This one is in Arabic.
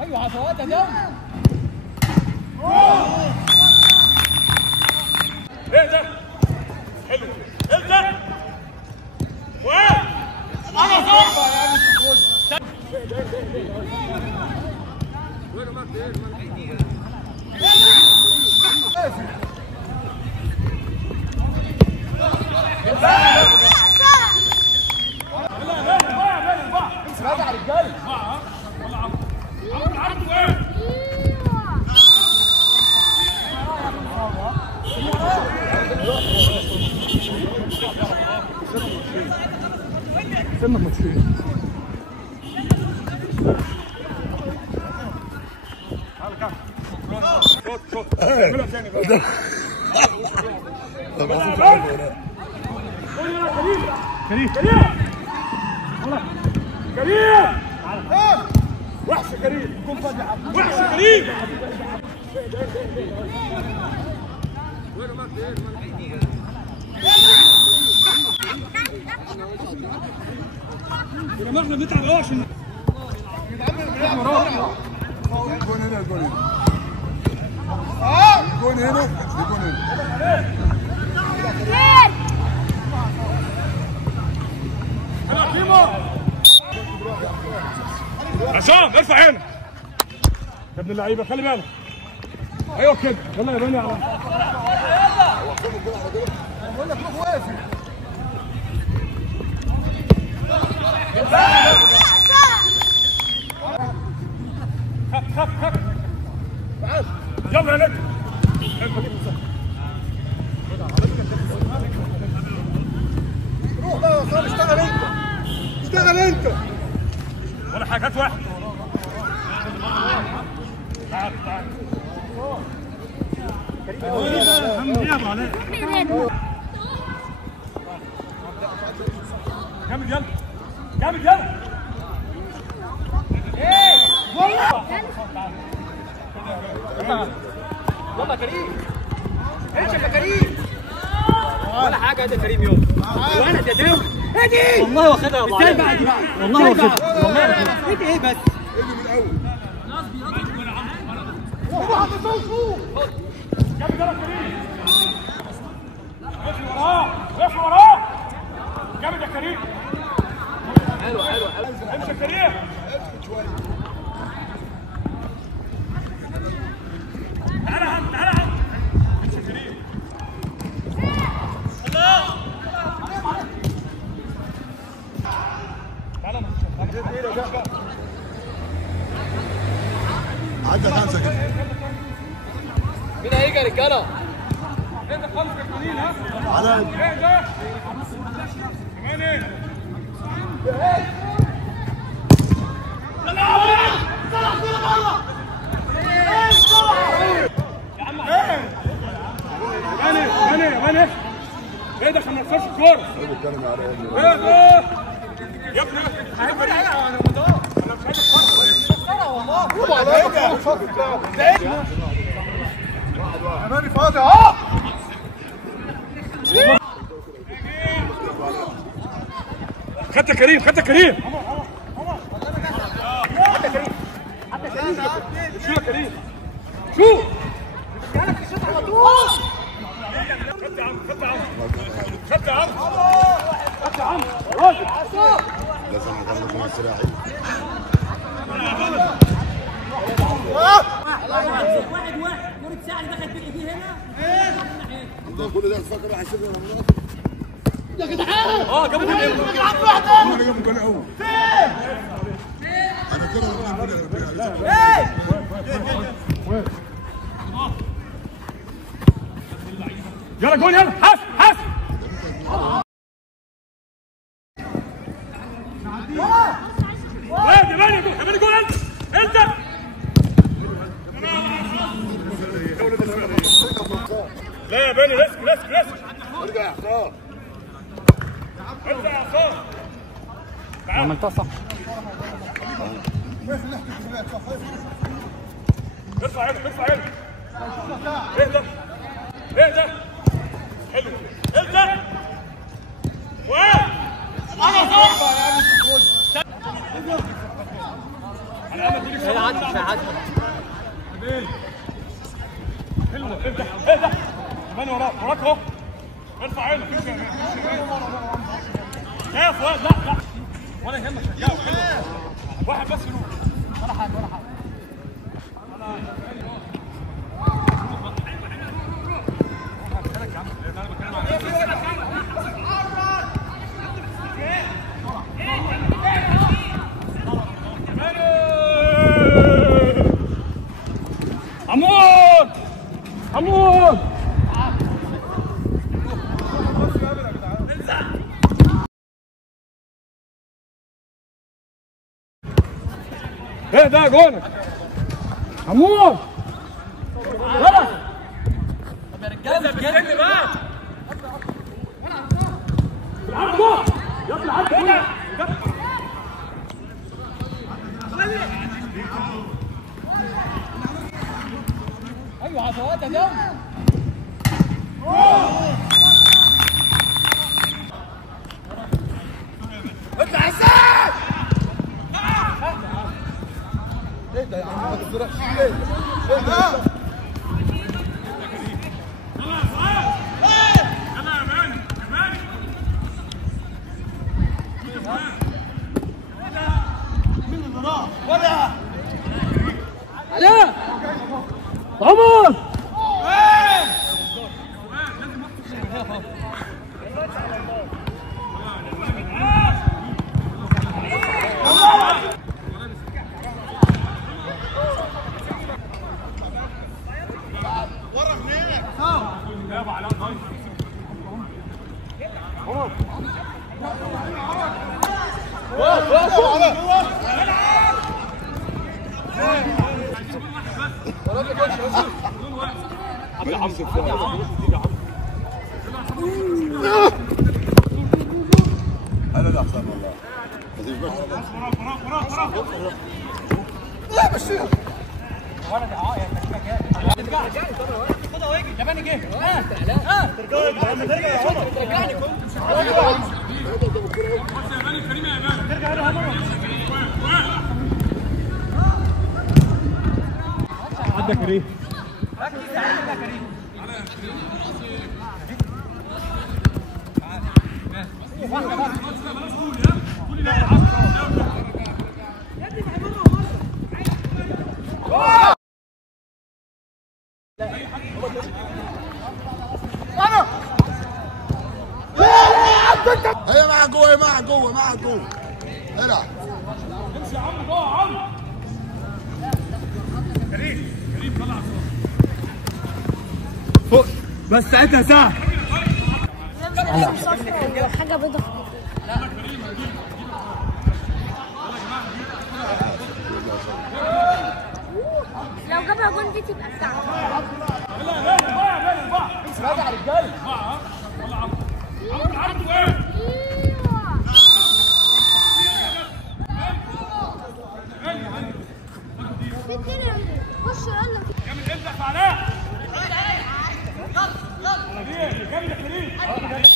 ايوه عصوات يا جماعه. ايه ده؟ حلو. ايه ده؟ واقف. انا صح. راجع رجاله. سنة ماتشين. شوت شوت. اعملها ثاني بقى. كريم كريم كريم وحش كريم وحش كريم. لما احنا بنتعب قوي عشان الجون هنا الجون هنا الجون هنا الجون هنا. عصام ارفع عينك يا ابن اللعيبه خلي بالك. ايوه كده يلا يا بني. على بقول لك روح واقف. خف يلا يا نجم. روح بقى يا صاحبي اشتغل انت. اشتغل انت ولا حاجه. هات واحد. تعال تعال. جامد يلا جامد يلا. يلا كريم. ايش يا كريم؟ ولا حاجه. ده كريم يوم وانا يا داوي. هادي والله واخدها والله. ازاي بقى دي بقى؟ والله واخدها والله واخدها. ايه ايه بس؟ ايه من الاول؟ ناس بيضربوا. روح جامد يلا كريم. امشي وراه امشي وراه. جامد يا كريم. حلو حلو حلو. امشي يا كريم. تعالى هم تعالى هم. امشي يا كريم. الله. تعالى عدى 5 كده. مين هيجي يا رجاله؟ انت 5 قليل ها؟ على ايه ده؟ كمان ايه؟ ايه ده خلينا نخش الكوره. ايه ده؟ يا ابني انا مدار. انا مش عايز الكوره والله. برافو عليك يا شاطر. امامي فاضي اهو. خدت يا كريم خدت يا كريم. حتى كريم حتى كريم شو يا كريم شو جالك الشوط على طول. خدت يا عم خدت يا عم خدت يا عم خدت يا عم راجل. لازم نخلص مع السراحي. واحد كرة ساعة اللي دخل بيك فيه هنا. انت كل ده تفكر راح يسيبنا المناطق يا جدعان. جابوا جول ايه؟ جابوا جول اول. انا كده يلا جول يلا حاسب حاسب. وادي بني جول كمان جول انت انت. لا يا بني ريسك ريسك ريسك. ارجع يا حسام. ارجع يا حسام. عملتها صح. ارفع يدك ارفع يدك. ايه ده؟ ايه ده؟ افتح افتح كمان وراك اهو. ارفع عينك يا فؤاد. لا ولا يهمك شجعه. واحد بس يروح ولا حاجه ولا حاجه. حمود ايه ده جونك حمود. يلا طب يا رجاله بجد بقى. العب يلا العب ايوه عفوات يا جماعه. اطلع حسين. ايه ده يا عم؟ ما تزرعش ليه؟ ايه ده؟ مين اللي راح؟ ولا علاء عمر. ورا هناك يابا علاء. طيب عمر انا لا احسن والله. لا مشيها ولد يا ترجع رجعني. خدها واجي كمان جه. ترجعني يا عمر. ترجعني كنت ترجع يا عمر. عدى كريم. ركز يا كريم. هي معك جوه معك جوه معك جوه. العب امشي يا عم جوه يا عم. كريم طلع فوق بس ساعتها ساعه. حاجه بيضه. لو جابها جون دي تبقى الساعه. راجع يا رجاله. خش يلا. جامد انت يا علاء. جامد يا كريم. احنا زياده.